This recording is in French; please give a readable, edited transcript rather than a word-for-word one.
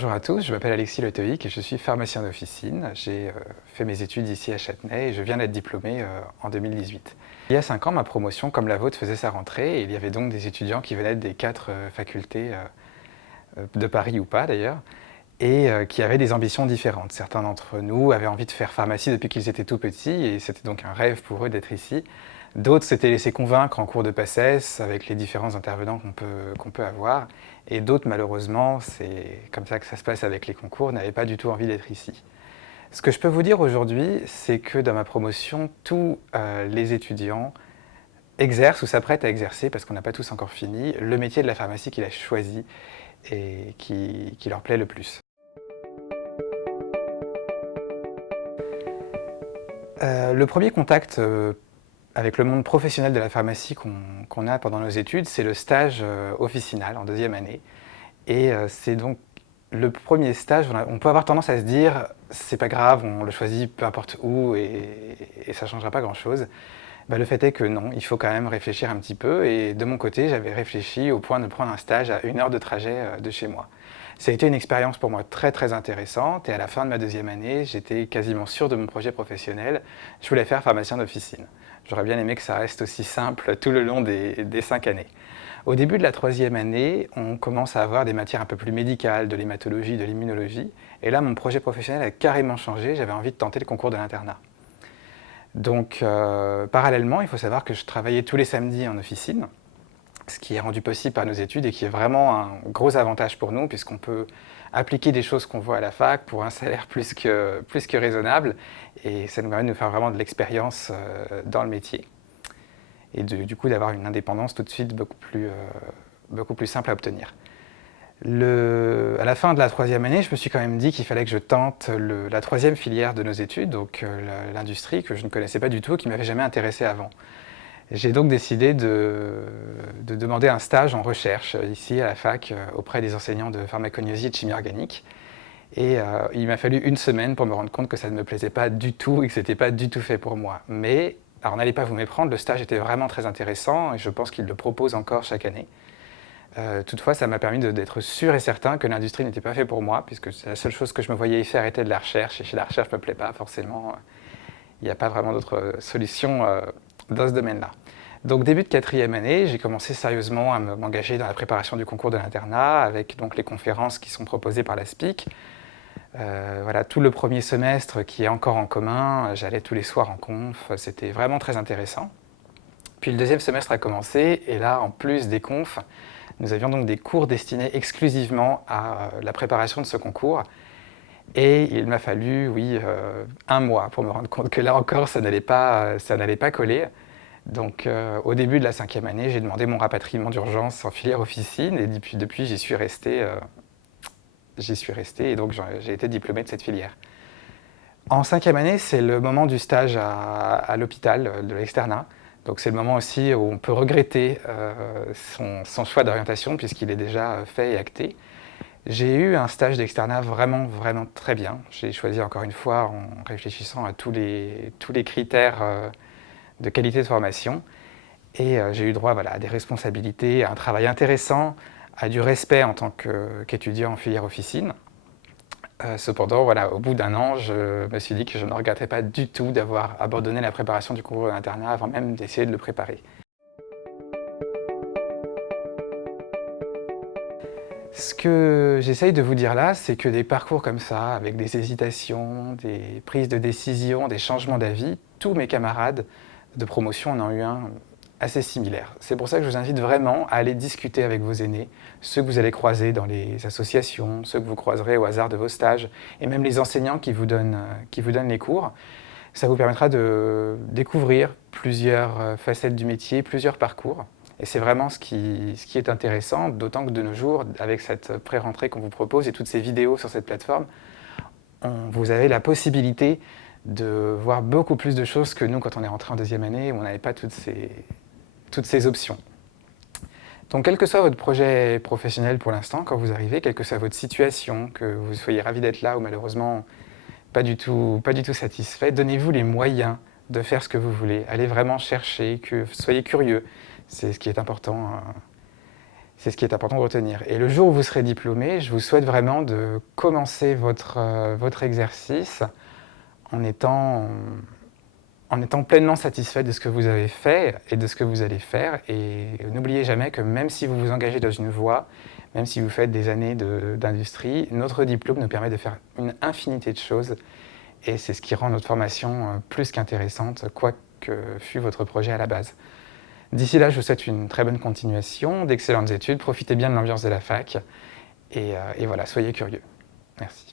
Bonjour à tous, je m'appelle Alexis Le Tohic et je suis pharmacien d'officine. J'ai fait mes études ici à Châtenay et je viens d'être diplômé en 2018. Il y a 5 ans, ma promotion, comme la vôtre, faisait sa rentrée et il y avait donc des étudiants qui venaient des 4 facultés de Paris ou pas d'ailleurs et qui avaient des ambitions différentes. Certains d'entre nous avaient envie de faire pharmacie depuis qu'ils étaient tout petits et c'était donc un rêve pour eux d'être ici. D'autres s'étaient laissés convaincre en cours de PACES avec les différents intervenants qu'on peut avoir. Et d'autres, malheureusement, c'est comme ça que ça se passe avec les concours, n'avaient pas du tout envie d'être ici. Ce que je peux vous dire aujourd'hui, c'est que dans ma promotion, tous les étudiants exercent ou s'apprêtent à exercer, parce qu'on n'a pas tous encore fini, le métier de la pharmacie qu'ils ont choisi et qui leur plaît le plus. Le premier contact avec le monde professionnel de la pharmacie qu'on a pendant nos études, c'est le stage officinal en deuxième année. Et c'est donc le premier stage, on peut avoir tendance à se dire c'est pas grave, on le choisit peu importe où et ça ne changera pas grand-chose. Bah, le fait est que non, il faut quand même réfléchir un petit peu. Et de mon côté, j'avais réfléchi au point de prendre un stage à 1 heure de trajet de chez moi. Ça a été une expérience pour moi très très intéressante et à la fin de ma deuxième année, j'étais quasiment sûr de mon projet professionnel. Je voulais faire pharmacien d'officine. J'aurais bien aimé que ça reste aussi simple tout le long des 5 années. Au début de la troisième année, on commence à avoir des matières un peu plus médicales, de l'hématologie, de l'immunologie. Et là, mon projet professionnel a carrément changé. J'avais envie de tenter le concours de l'internat. Donc, parallèlement, il faut savoir que je travaillais tous les samedis en officine, ce qui est rendu possible par nos études et qui est vraiment un gros avantage pour nous, puisqu'on peut appliquer des choses qu'on voit à la fac pour un salaire plus que raisonnable. Et ça nous permet de nous faire vraiment de l'expérience dans le métier. Et du coup d'avoir une indépendance tout de suite beaucoup plus simple à obtenir. À la fin de la troisième année, je me suis quand même dit qu'il fallait que je tente la troisième filière de nos études, donc l'industrie, que je ne connaissais pas du tout, qui ne m'avait jamais intéressé avant. J'ai donc décidé de demander un stage en recherche ici à la fac auprès des enseignants de pharmacognosie et de chimie organique. Et il m'a fallu 1 semaine pour me rendre compte que ça ne me plaisait pas du tout et que ce n'était pas du tout fait pour moi. Mais, alors n'allez pas vous méprendre, le stage était vraiment très intéressant et je pense qu'il le propose encore chaque année. Toutefois, ça m'a permis d'être sûr et certain que l'industrie n'était pas fait pour moi, puisque la seule chose que je me voyais y faire était de la recherche, et chez la recherche, ne me plaît pas forcément. Il n'y a pas vraiment d'autre solution dans ce domaine-là. Donc début de quatrième année, j'ai commencé sérieusement à m'engager dans la préparation du concours de l'internat, avec donc les conférences qui sont proposées par la SPIC. Voilà, tout le premier semestre qui est encore en commun, j'allais tous les soirs en conf, c'était vraiment très intéressant. Puis le deuxième semestre a commencé, et là, en plus des confs, nous avions donc des cours destinés exclusivement à la préparation de ce concours. Et il m'a fallu, oui, 1 mois pour me rendre compte que là encore, ça n'allait pas coller. Donc au début de la 5e année, j'ai demandé mon rapatriement d'urgence en filière officine, et depuis j'y suis resté et donc j'ai été diplômé de cette filière. En 5e année, c'est le moment du stage à l'hôpital, de l'externat. Donc c'est le moment aussi où on peut regretter son choix d'orientation puisqu'il est déjà fait et acté. J'ai eu un stage d'externat vraiment, vraiment très bien. J'ai choisi encore une fois en réfléchissant à tous les critères de qualité de formation. Et j'ai eu droit voilà, à des responsabilités, à un travail intéressant, à du respect en tant qu'étudiant en filière officine. Cependant, voilà, au bout d'1 an, je me suis dit que je ne regrettais pas du tout d'avoir abandonné la préparation du concours d'internat avant même d'essayer de le préparer. Ce que j'essaye de vous dire là, c'est que des parcours comme ça, avec des hésitations, des prises de décision, des changements d'avis, tous mes camarades de promotion en ont eu un assez similaire. C'est pour ça que je vous invite vraiment à aller discuter avec vos aînés, ceux que vous allez croiser dans les associations, ceux que vous croiserez au hasard de vos stages, et même les enseignants qui vous donnent les cours. Ça vous permettra de découvrir plusieurs facettes du métier, plusieurs parcours. Et c'est vraiment ce qui est intéressant, d'autant que de nos jours, avec cette pré-rentrée qu'on vous propose et toutes ces vidéos sur cette plateforme, vous avez la possibilité de voir beaucoup plus de choses que nous quand on est rentré en deuxième année, où on n'avait pas toutes ces options. Donc quel que soit votre projet professionnel pour l'instant, quand vous arrivez, quelle que soit votre situation, que vous soyez ravi d'être là ou malheureusement pas du tout satisfait, donnez-vous les moyens de faire ce que vous voulez. Allez vraiment chercher, soyez curieux, c'est ce qui est important. C'est ce qui est important de retenir. Et le jour où vous serez diplômé, je vous souhaite vraiment de commencer votre exercice en étant pleinement satisfait de ce que vous avez fait et de ce que vous allez faire. Et n'oubliez jamais que même si vous vous engagez dans une voie, même si vous faites des années d'industrie, notre diplôme nous permet de faire une infinité de choses. Et c'est ce qui rend notre formation plus qu'intéressante, quoi que fût votre projet à la base. D'ici là, je vous souhaite une très bonne continuation, d'excellentes études, profitez bien de l'ambiance de la fac, et voilà, soyez curieux. Merci.